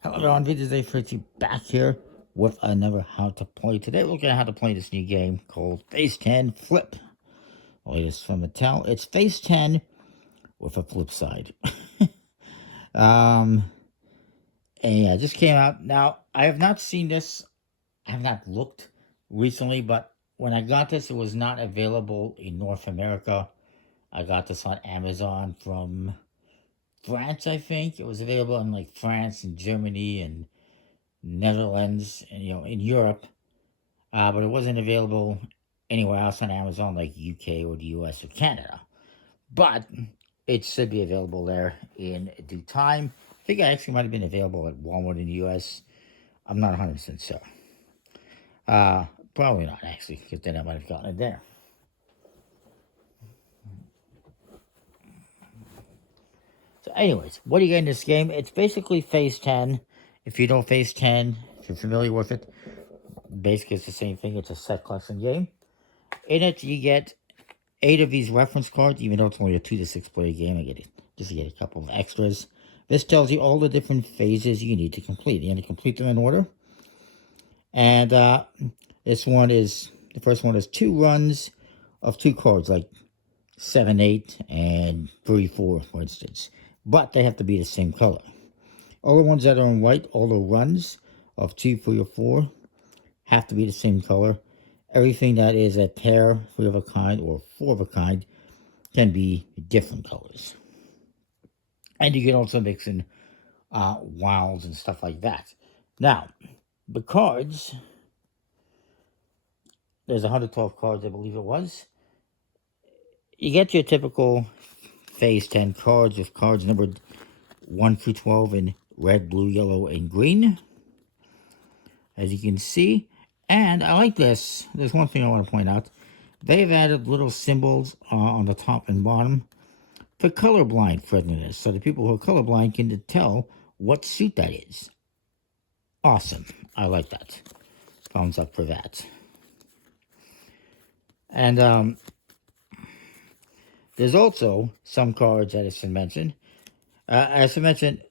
Hello everyone, Today Fritzy back here with another how to play. Today we're looking at how to play this new game called Phase 10 Flip. Latest from Mattel. It's Phase 10 with a flip side. um, and yeah, it just came out. Now, I have not seen this. I have not looked recently, but when I got this, it was not available in North America. I got this on Amazon from France, I think. It was available in like France and Germany and Netherlands, and in Europe, but it wasn't available anywhere else on Amazon like UK or the US or Canada. But it should be available there in due time. I think it actually might have been available at Walmart in the US. I'm not 100% sure. Probably not actually, because then I might have gotten it there. So, anyways, what do you get in this game? It's basically Phase 10. If you know Phase 10, if you're familiar with it, basically it's the same thing. It's a set collection game. In it, you get 8 of these reference cards, even though it's only a 2 to 6 player game. I get it. Just get a couple of extras. This tells you all the different phases you need to complete. You need to complete them in order. And this one is, the first one is 2 runs of 2 cards, like 7, 8, and 3, 4, for instance. But they have to be the same color. All the ones that are in white, all the runs of 2, 3, or 4 have to be the same color. Everything that is a pair, 3 of a kind, or 4 of a kind can be different colors. And you can also mix in wilds and stuff like that. Now, the cards, there's 112 cards, I believe it was. You get your typical Phase 10 cards with cards numbered 1 through 12 in red, blue, yellow, and green, as you can see. And I like this. There's one thing I want to point out. They've added little symbols on the top and bottom for colorblind friendliness, so the people who are colorblind can tell what suit that is. Awesome. I like that. Thumbs up for that. And there's also some cards that I mentioned. As I mentioned,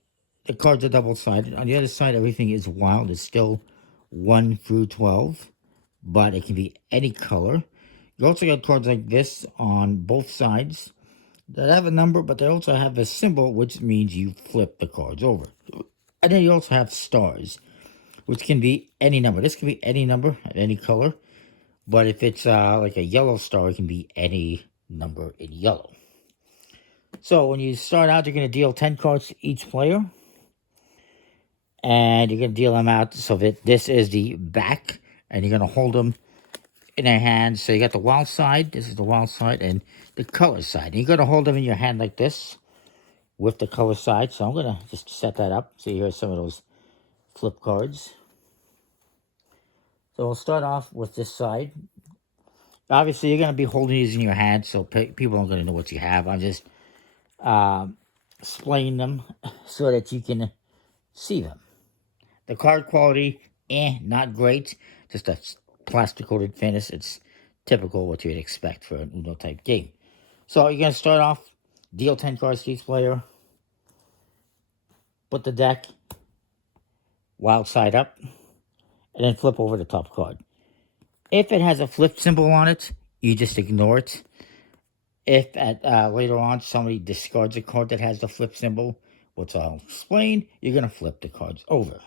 the cards are double-sided. On the other side, everything is wild. It's still 1 through 12, but it can be any color. You also got cards like this on both sides that have a number, but they also have a symbol, which means you flip the cards over. And then you also have stars, which can be any number. This can be any number, any color. But if it's like a yellow star, it can be any number in yellow. So when you start out, you're going to deal 10 cards to each player. And you're going to deal them out so that this is the back. And you're going to hold them in your hand. So you got the wild side. This is the wild side. And the color side. And you're going to hold them in your hand like this with the color side. So I'm going to just set that up. So here's some of those flip cards. So we'll start off with this side. Obviously, you're going to be holding these in your hand, so people aren't going to know what you have. I'm just displaying them so that you can see them. The card quality, not great. Just a plastic-coated finish. It's typical what you'd expect for an Uno-type game. So you're going to start off, deal 10 cards to each player, put the deck wild side up, and then flip over the top card. If it has a flip symbol on it, you just ignore it. If later on somebody discards a card that has the flip symbol, which I'll explain, you're going to flip the cards over.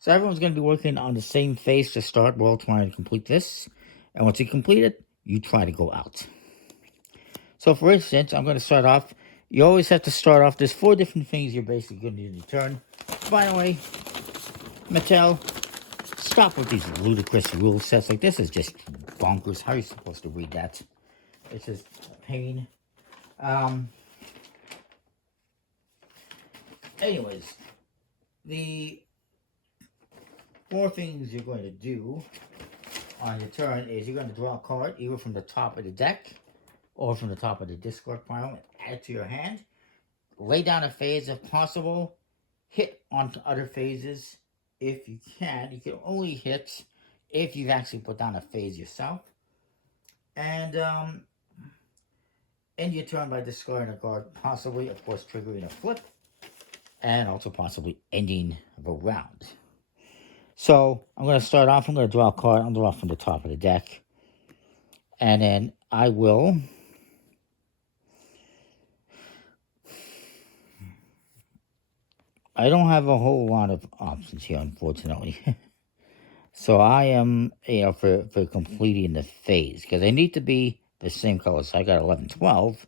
So everyone's going to be working on the same phase to start. We're all trying to complete this. And once you complete it, you try to go out. So for instance, I'm going to start off. You always have to start off. There's 4 different things you're basically going to need to turn. By the way, Mattel, stop with these ludicrous rule sets. Like, this is just bonkers. How are you supposed to read that? It's just a pain. Anyways, the 4 things you're going to do on your turn is you're going to draw a card either from the top of the deck or from the top of the discard pile and add it to your hand. Lay down a phase if possible. Hit onto other phases if you can. You can only hit if you've actually put down a phase yourself. And end your turn by discarding a card, possibly, of course, triggering a flip. and also possibly ending of a round. So I'm going to start off. I'm going to draw a card. I'll draw from the top of the deck. And then I will... I don't have a whole lot of options here, unfortunately. So I am, for completing the phase, because they need to be the same color. So I got 11, 12,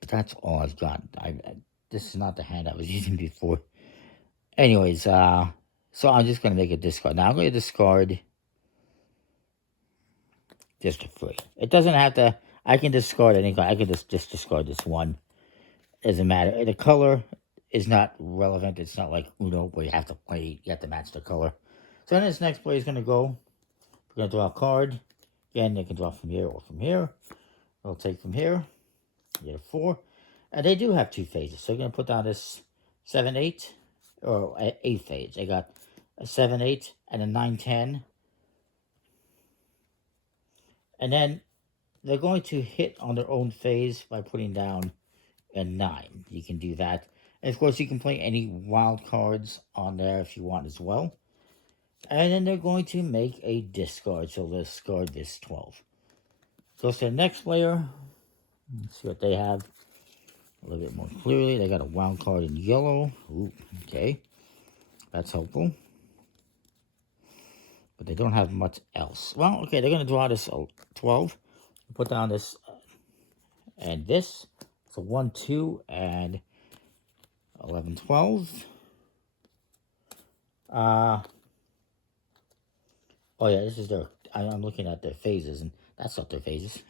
but that's all I've got. This is not the hand I was using before. Anyways, so I'm just going to make a discard. Now I'm going to discard just a 3. It doesn't have to, I can discard any card. I can just discard this one. Doesn't matter. The color is not relevant. It's not like Uno where you have to play, you have to match the color. So then this next player is going to go. We're going to draw a card. Again, they can draw from here or from here. They'll take from here. You get a 4. And they do have 2 phases. So we're going to put down this 7, 8. Or 8 phase. They got a 7, 8 and a 9, 10. And then they're going to hit on their own phase by putting down a 9. You can do that. And of course, you can play any wild cards on there if you want as well. And then they're going to make a discard. So let's discard this 12. Goes to the next player. Let's see what they have a little bit more clearly. They got a wild card in yellow. Ooh, okay. That's helpful. But they don't have much else. Well, okay, they're going to draw this 12. Put down this and this. So 1, 2, and 11, 12. Oh yeah, this is their, I'm looking at their phases, and that's not their phases.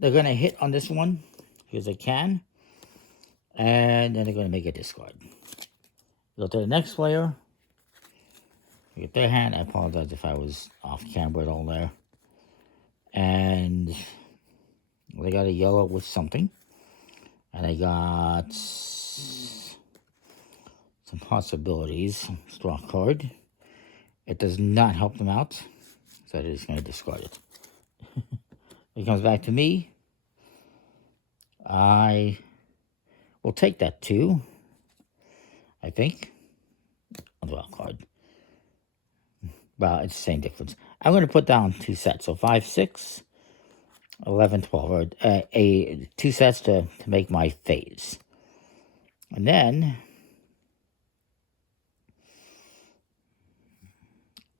They're going to hit on this one, because they can. And then they're going to make a discard. Go to the next player. Get their hand. I apologize if I was off camera at all there. And they got a yellow with something. And I got some possibilities. Let's draw a card. It does not help them out, so they're just going to discard it. It comes back to me. I will take that 2, I think. I'll draw a card. Well, it's the same difference. I'm going to put down 2 sets. So 5, 6, 11, 12. Or 2 sets to make my phase. And then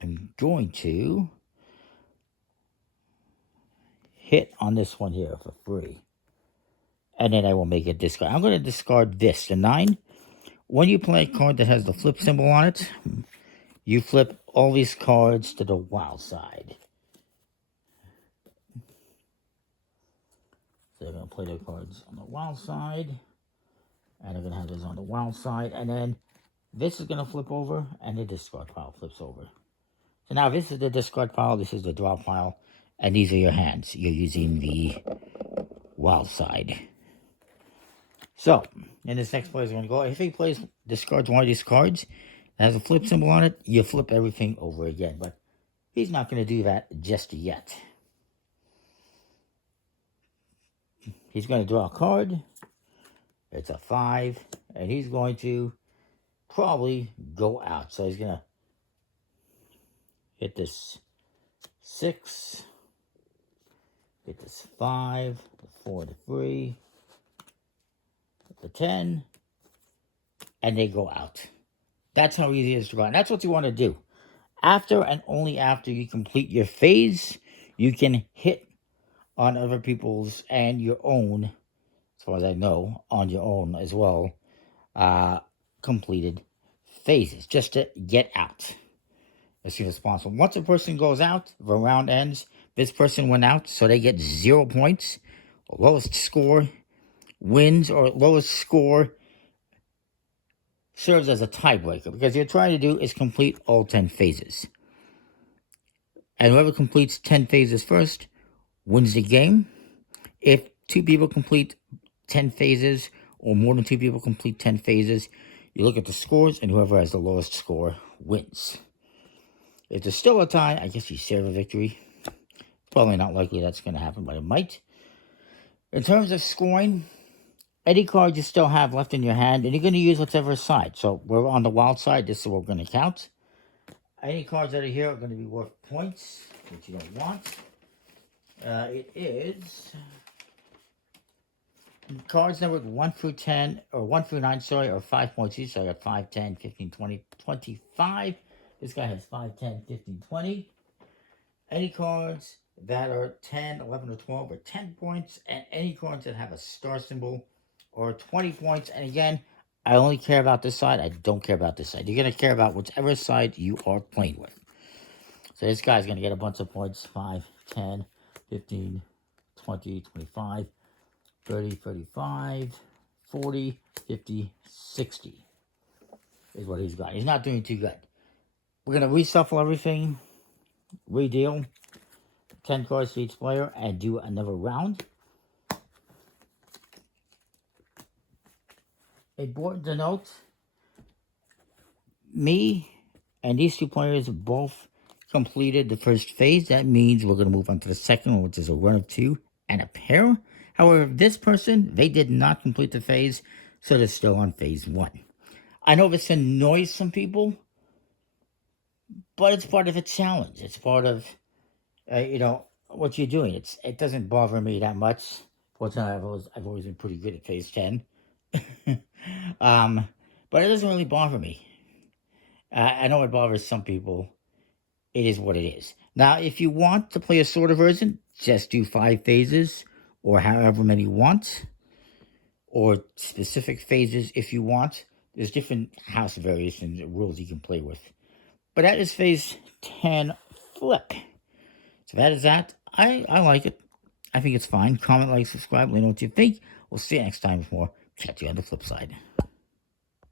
I'm going to hit on this one here for free. And then I will make a discard. I'm going to discard this, the 9. When you play a card that has the flip symbol on it, you flip all these cards to the wild side. So they're going to play their cards on the wild side. And they're going to have those on the wild side. And then this is going to flip over, and the discard pile flips over. So now this is the discard pile, this is the draw pile, and these are your hands. You're using the wild side. So, in this next player is going to go. If he discards one of these cards that has a flip symbol on it, you flip everything over again. But he's not going to do that just yet. He's going to draw a card. It's a 5, and he's going to probably go out. So he's going to hit this 6, hit this 5, the 4, the 3, the 10, and they go out. That's how easy it is to go out. And that's what you want to do. After and only after you complete your phase, you can hit on other people's and your own, as far as I know, on your own as well, completed phases, just to get out as soon as possible. Once a person goes out, the round ends, this person went out, so they get 0 points. Lowest score wins, or lowest score serves as a tiebreaker, because you're trying to do is complete all 10 phases. And whoever completes 10 phases first wins the game. If 2 people complete 10 phases, or more than 2 people complete 10 phases, you look at the scores, and whoever has the lowest score wins. If there's still a tie, I guess you share the victory. Probably not likely that's going to happen, but it might. In terms of scoring, Any card you still have left in your hand, and you're going to use whatever side. So we're on the wild side. This is what we're going to count. Any cards that are here are going to be worth points, which you don't want. It is cards numbered 1 through 10, or 1 through 9, sorry, or 5 points each. So I got 5, 10, 15, 20, 25. This guy has 5, 10, 15, 20. Any cards that are 10, 11, or 12 are 10 points. And any cards that have a star symbol are 20 points. And again, I only care about this side. I don't care about this side. You're going to care about whichever side you are playing with. So this guy's going to get a bunch of points. 5, 10, 15, 20, 25, 30, 35, 40, 50, 60 is what he's got. He's not doing too good. We're going to reshuffle everything, redeal 10 cards to each player, and do another round. Important to note, me and these 2 players both completed the first phase. That means we're going to move on to the second one, which is a run of 2 and a pair. However, this person, they did not complete the phase, so they're still on phase 1. I know this annoys some people, but it's part of a challenge. It's part of, what you're doing. It doesn't bother me that much. Fortunately, I've always been pretty good at phase 10. But it doesn't really bother me. I know it bothers some people. It is what it is. Now, if you want to play a shorter version, just do 5 phases, or however many you want, or specific phases if you want. There's different house variations and rules you can play with. But that is phase 10 flip. So that is that. I like it. I think it's fine. Comment, like, subscribe. Let me know what you think. We'll see you next time with more. Catch you on the flip side.